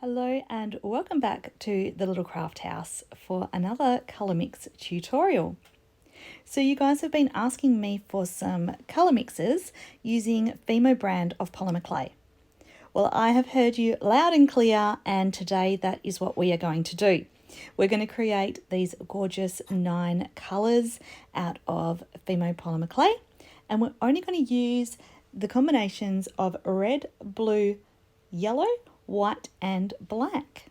Hello and welcome back to the Little Craft House for another colour mix tutorial. So you guys have been asking me for some colour mixes using Fimo brand of polymer clay. Well, I have heard you loud and clear, and today that is what we are going to do. We're going to create these gorgeous 9 colours out of Fimo polymer clay, and we're only going to use the combinations of red, blue, yellow, white and black.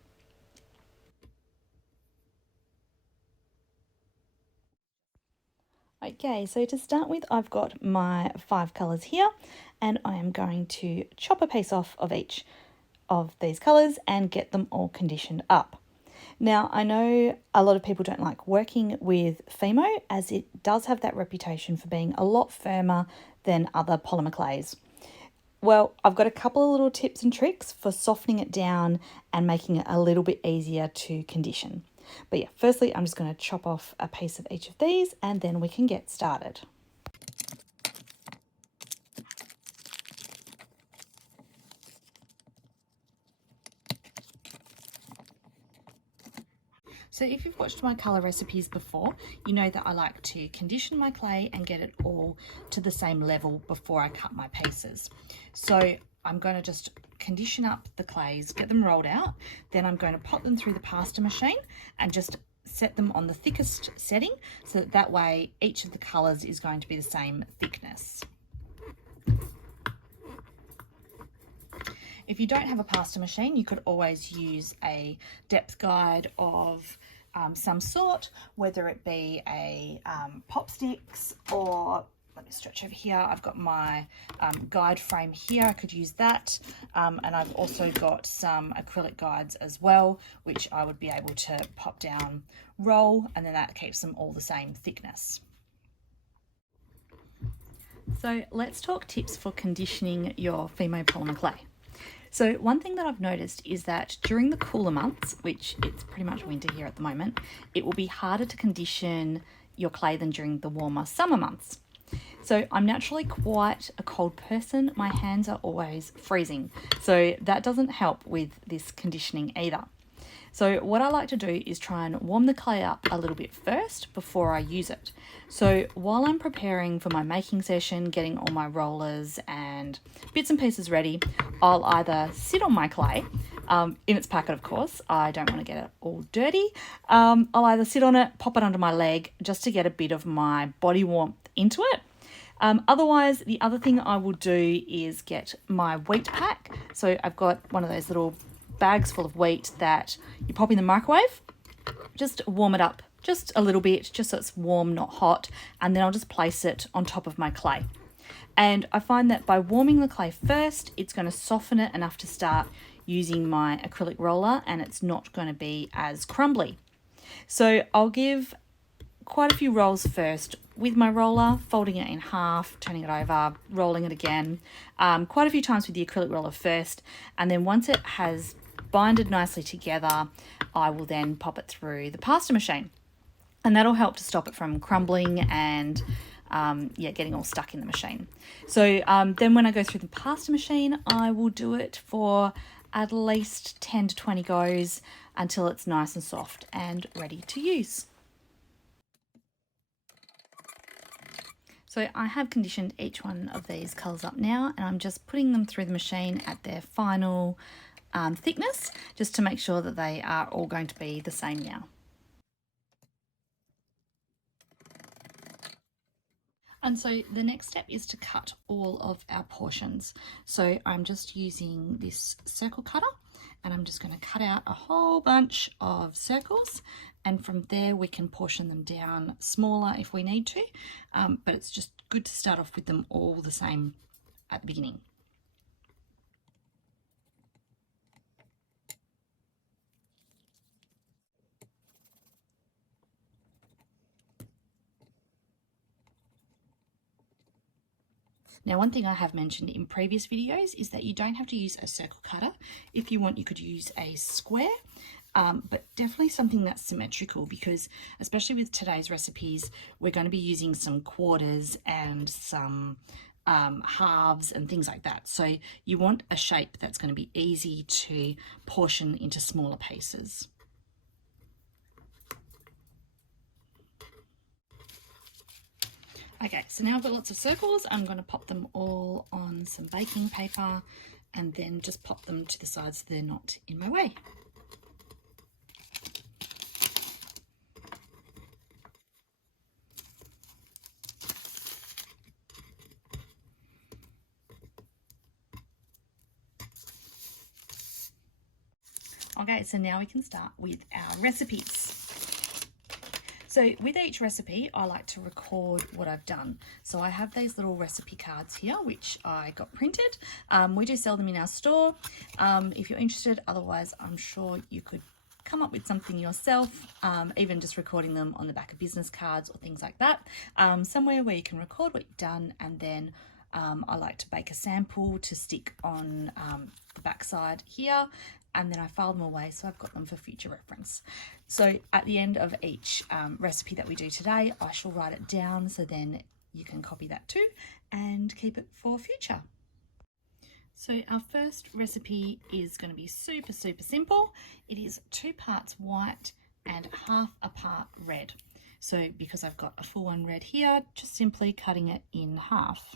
Okay, so to start with, I've got my 5 colours here, and I am going to chop a piece off of each of these colours and get them all conditioned up. Now, I know a lot of people don't like working with Fimo, as it does have that reputation for being a lot firmer than other polymer clays. Well, I've got a couple of little tips and tricks for softening it down and making it a little bit easier to condition. But yeah, firstly, I'm just going to chop off a piece of each of these and then we can get started. So if you've watched my colour recipes before, you know that I like to condition my clay and get it all to the same level before I cut my pieces. So I'm going to just condition up the clays, get them rolled out, then I'm going to pop them through the pasta machine and just set them on the thickest setting so that way each of the colours is going to be the same thickness. If you don't have a pasta machine, you could always use a depth guide of some sort, whether it be a pop sticks or, let me stretch over here, I've got my guide frame here, I could use that, and I've also got some acrylic guides as well, which I would be able to pop down, roll, and then that keeps them all the same thickness. So let's talk tips for conditioning your Fimo polymer clay. So one thing that I've noticed is that during the cooler months, which it's pretty much winter here at the moment, it will be harder to condition your clay than during the warmer summer months. So I'm naturally quite a cold person. My hands are always freezing. So that doesn't help with this conditioning either. So what I like to do is try and warm the clay up a little bit first before I use it. So while I'm preparing for my making session, getting all my rollers and bits and pieces ready, I'll either sit on my clay, in its packet of course, I don't want to get it all dirty. I'll either sit on it, pop it under my leg just to get a bit of my body warmth into it. Otherwise, the other thing I will do is get my wheat pack. So I've got one of those little bags full of wheat that you pop in the microwave, just warm it up just a little bit, just so it's warm, not hot, and then I'll just place it on top of my clay. And I find that by warming the clay first, it's going to soften it enough to start using my acrylic roller, and it's not going to be as crumbly. So I'll give quite a few rolls first with my roller, folding it in half, turning it over, rolling it again, quite a few times with the acrylic roller first, and then once it has binded nicely together, I will then pop it through the pasta machine, and that'll help to stop it from crumbling and getting all stuck in the machine. So then when I go through the pasta machine, I will do it for at least 10 to 20 goes until it's nice and soft and ready to use. So I have conditioned each one of these colours up now, and I'm just putting them through the machine at their final thickness, just to make sure that they are all going to be the same now. And so the next step is to cut all of our portions. So I'm just using this circle cutter, and I'm just going to cut out a whole bunch of circles, and from there we can portion them down smaller if we need to, but it's just good to start off with them all the same at the beginning. Now, one thing I have mentioned in previous videos is that you don't have to use a circle cutter. If you want, you could use a square, but definitely something that's symmetrical, because especially with today's recipes, we're going to be using some quarters and some halves and things like that. So you want a shape that's going to be easy to portion into smaller pieces. Okay, so now I've got lots of circles. I'm going to pop them all on some baking paper and then just pop them to the sides so they're not in my way. Okay, so now we can start with our recipes. So with each recipe, I like to record what I've done. So I have these little recipe cards here, which I got printed. We do sell them in our store. If you're interested, otherwise I'm sure you could come up with something yourself, even just recording them on the back of business cards or things like that. Somewhere where you can record what you've done, and then I like to bake a sample to stick on the back side here, and then I file them away so I've got them for future reference. So at the end of each recipe that we do today, I shall write it down so then you can copy that too and keep it for future. So our first recipe is going to be super simple. It is 2 parts white and half a part red. So because I've got a full one red here, just simply cutting it in half.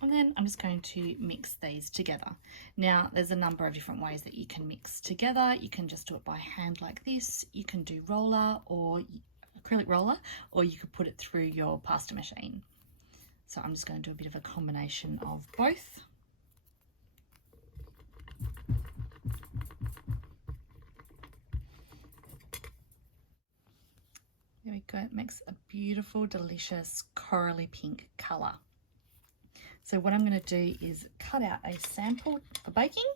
And then I'm just going to mix these together. Now there's a number of different ways that you can mix together. You can just do it by hand like this. You can do roller or acrylic roller, or you could put it through your pasta machine. So I'm just going to do a bit of a combination of both. There we go, it makes a beautiful, delicious corally pink colour. So what I'm going to do is cut out a sample for baking,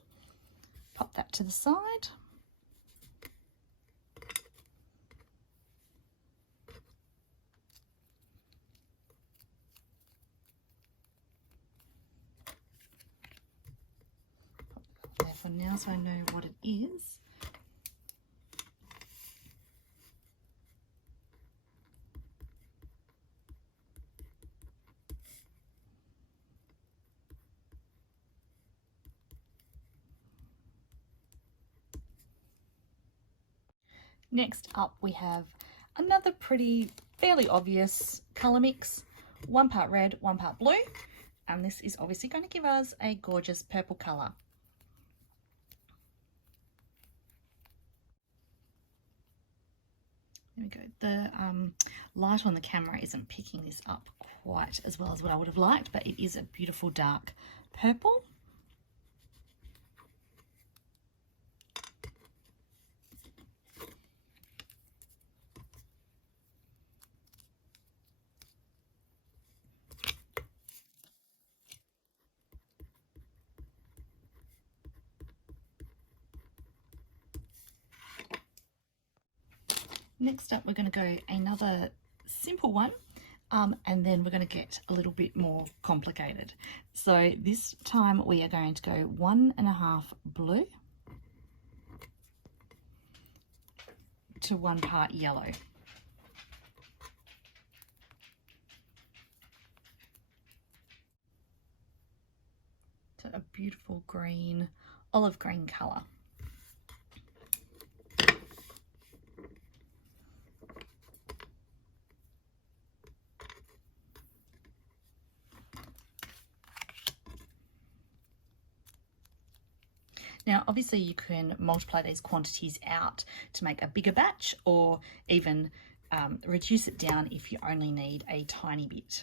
pop that to the side. Pop that there for now so I know what it is. Next up we have another fairly obvious colour mix, 1 part red, 1 part blue, and this is obviously going to give us a gorgeous purple colour. There we go. The light on the camera isn't picking this up quite as well as what I would have liked, but it is a beautiful dark purple. Next up, we're going to go another simple one, and then we're going to get a little bit more complicated. So this time we are going to go 1.5 blue to 1 part yellow. To a beautiful green, olive green colour. Now, obviously you can multiply these quantities out to make a bigger batch, or even reduce it down if you only need a tiny bit.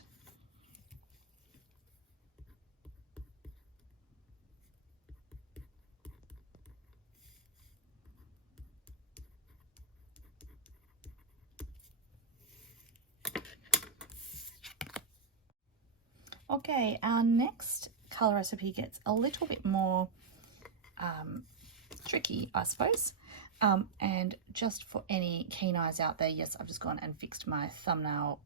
Okay, our next colour recipe gets a little bit more tricky, I suppose. And just for any keen eyes out there, yes, I've just gone and fixed my thumbnail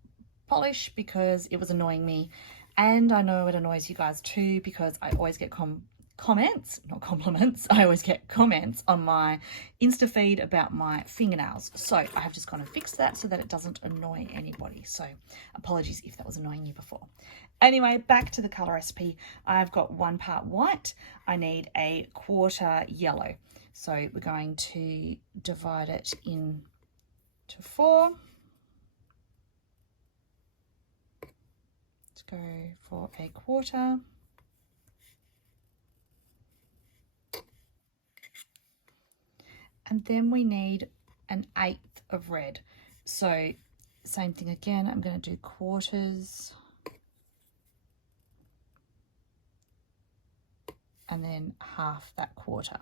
polish because it was annoying me, and I know it annoys you guys too because I always get comments, not compliments, I always get comments on my Insta feed about my fingernails. So I have just gone and fixed that so that it doesn't annoy anybody. So apologies if that was annoying you before. Anyway, back to the colour recipe. I've got 1 part white. I need a 1/4 yellow. So we're going to divide it into 4. Let's go for a 1/4. And then we need an 1/8 of red. So same thing again, I'm going to do quarters and then half that 1/4.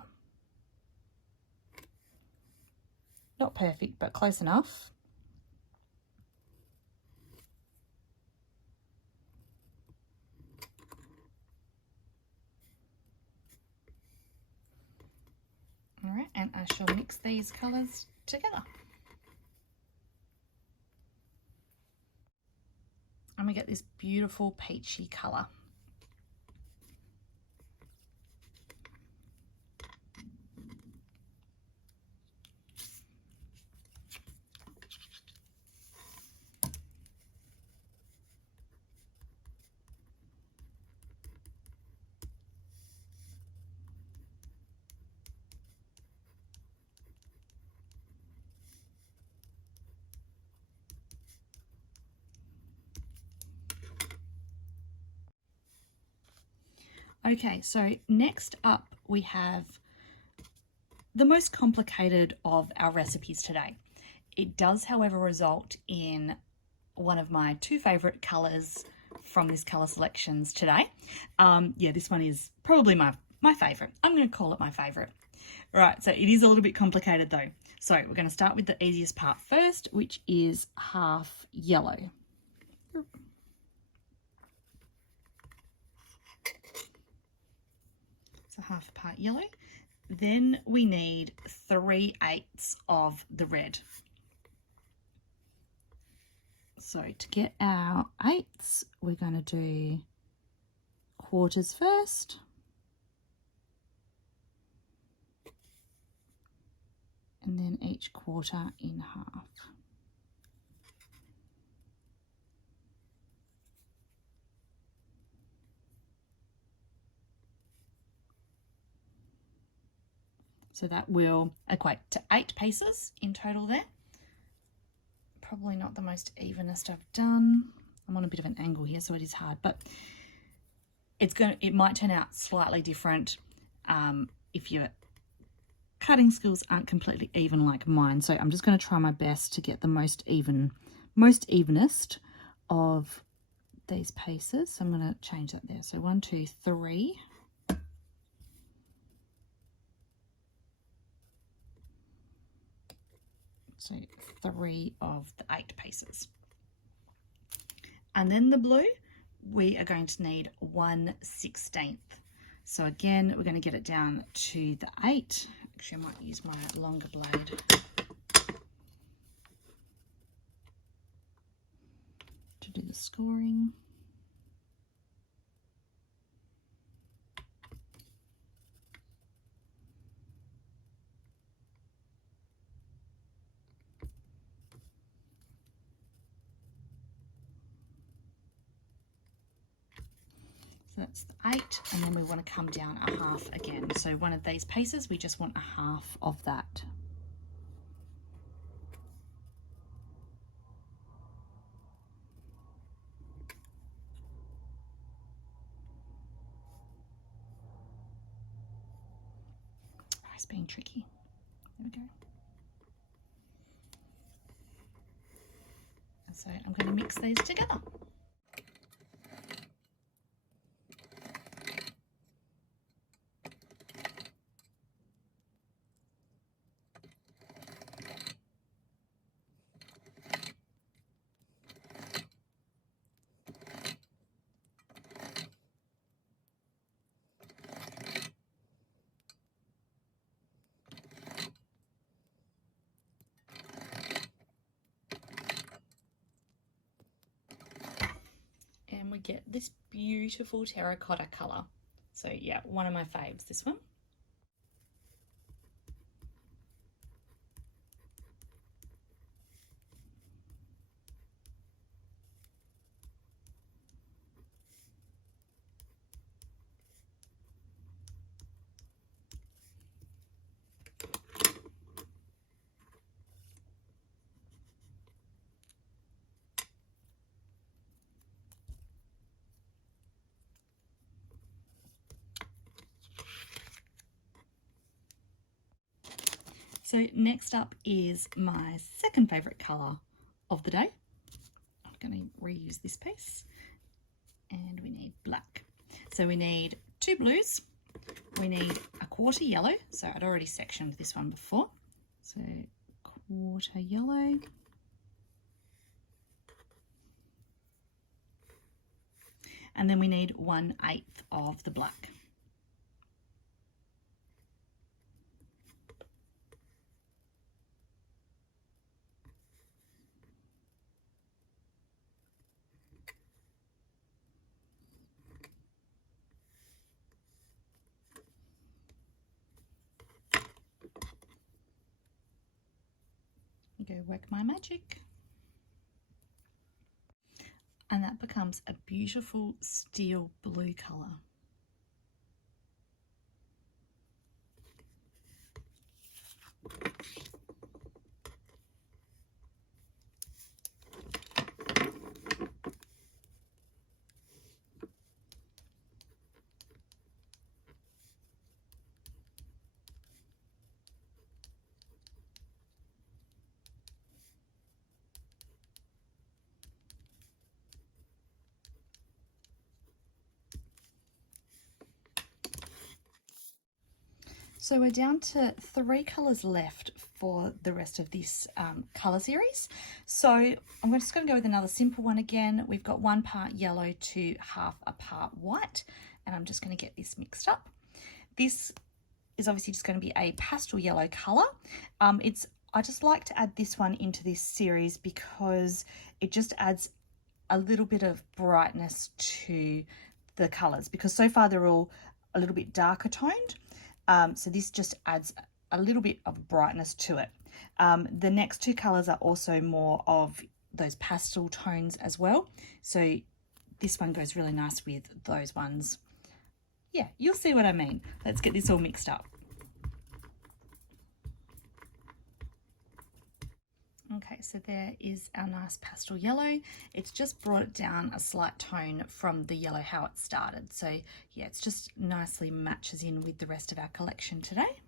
Not perfect, but close enough. All right, and I shall mix these colours together. And we get this beautiful peachy colour. Okay, so next up we have the most complicated of our recipes today. It does, however, result in one of my 2 favourite colours from this colour selections today. Yeah, this one is probably my favourite. I'm going to call it my favourite. Right, so it is a little bit complicated though. So we're going to start with the easiest part first, which is half yellow. So half a part yellow. Then we need 3/8 of the red. So to get our 8s, we're going to do quarters first. And then each 1/4 in half. So that will equate to 8 pieces in total there. Probably not the most evenest I've done. I'm on a bit of an angle here, so it is hard, but it might turn out slightly different if your cutting skills aren't completely even like mine. So I'm just going to try my best to get the most evenest of these pieces. So I'm going to change that there. So 1, 2, 3. So 3 of the 8 pieces. And then the blue, we are going to need 1/16. So again, we're going to get it down to the 8. Actually, I might use my longer blade. To do the scoring. So that's the 8, and then we want to come down a half again. So one of these pieces, we just want a half of that. Oh, it's being tricky. There we go. And so I'm going to mix these together. And we get this beautiful terracotta colour. So yeah, one of my faves, this one. So next up is my second favourite colour of the day. I'm going to reuse this piece. And we need black. So we need 2 blues. We need a quarter yellow. So I'd already sectioned this one before. So quarter yellow. And then we need 1/8 of the black. Go work my magic. And that becomes a beautiful steel blue colour. So we're down to 3 colours left for the rest of this colour series. So I'm just going to go with another simple one again. We've got 1 part yellow to 1/2 a part white, and I'm just going to get this mixed up. This is obviously just going to be a pastel yellow colour. I just like to add this one into this series because it just adds a little bit of brightness to the colours, because so far they're all a little bit darker toned. So this just adds a little bit of brightness to it. The next 2 colours are also more of those pastel tones as well. So this one goes really nice with those ones. Yeah, you'll see what I mean. Let's get this all mixed up. Okay, so there is our nice pastel yellow. It's just brought it down a slight tone from the yellow how it started. So yeah, it's just nicely matches in with the rest of our collection today.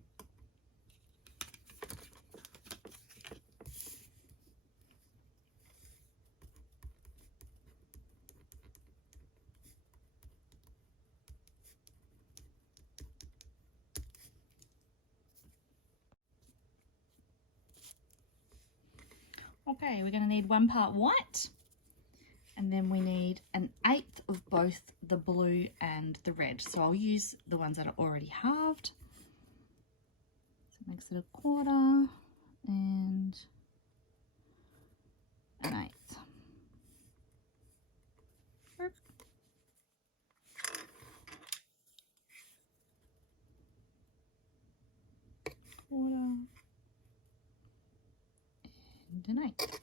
Okay, we're going to need 1 part white, and then we need 1/8 of both the blue and the red. So I'll use the ones that are already halved. So it makes it a quarter and 1/8. Quarter and 1/8.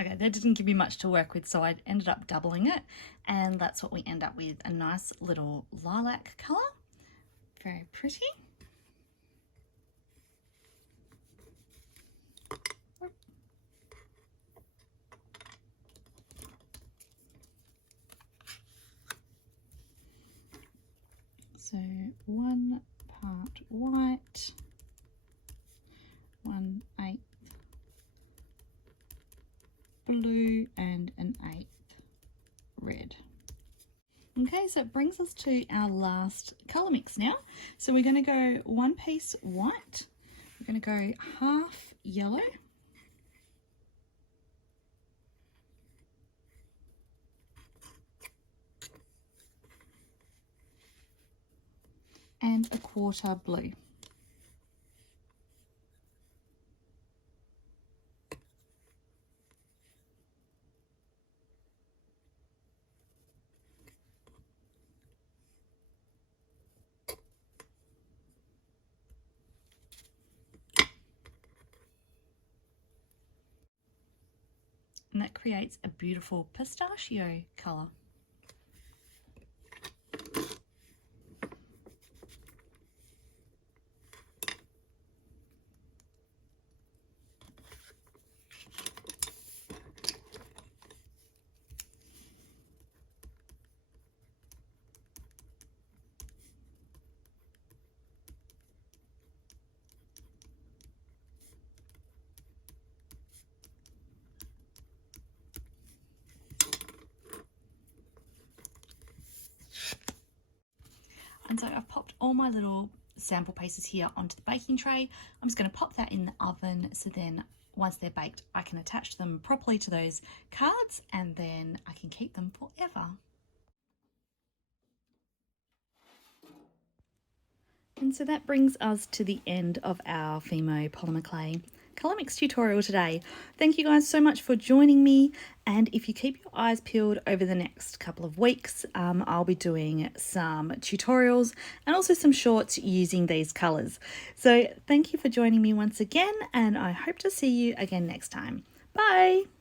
Okay, that didn't give me much to work with, so I ended up doubling it, and that's what we end up with, a nice little lilac colour. Very pretty. So 1 part white, 1/8 blue, and 1/8 red. Okay, so it brings us to our last colour mix now. So we're going to go 1 piece white, we're going to go 1/2 yellow, and 1/4 blue. and that creates a beautiful pistachio colour. And so I've popped all my little sample pieces here onto the baking tray. I'm just going to pop that in the oven, so then once they're baked I can attach them properly to those cards and then I can keep them forever. And so that brings us to the end of our Fimo Polymer Clay colour mix tutorial today. Thank you guys so much for joining me, and if you keep your eyes peeled over the next couple of weeks, I'll be doing some tutorials and also some shorts using these colours. So thank you for joining me once again, and I hope to see you again next time. Bye!